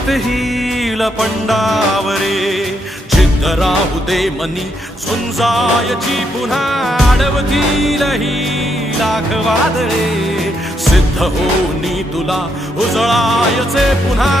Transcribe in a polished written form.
करीत हिल पंडावरे जिद्द राहू दे मनी झुंजायची पुन्हा अडवतील ही लाख वादळे सिद्ध होनी तुला उजळायचे पुन्हा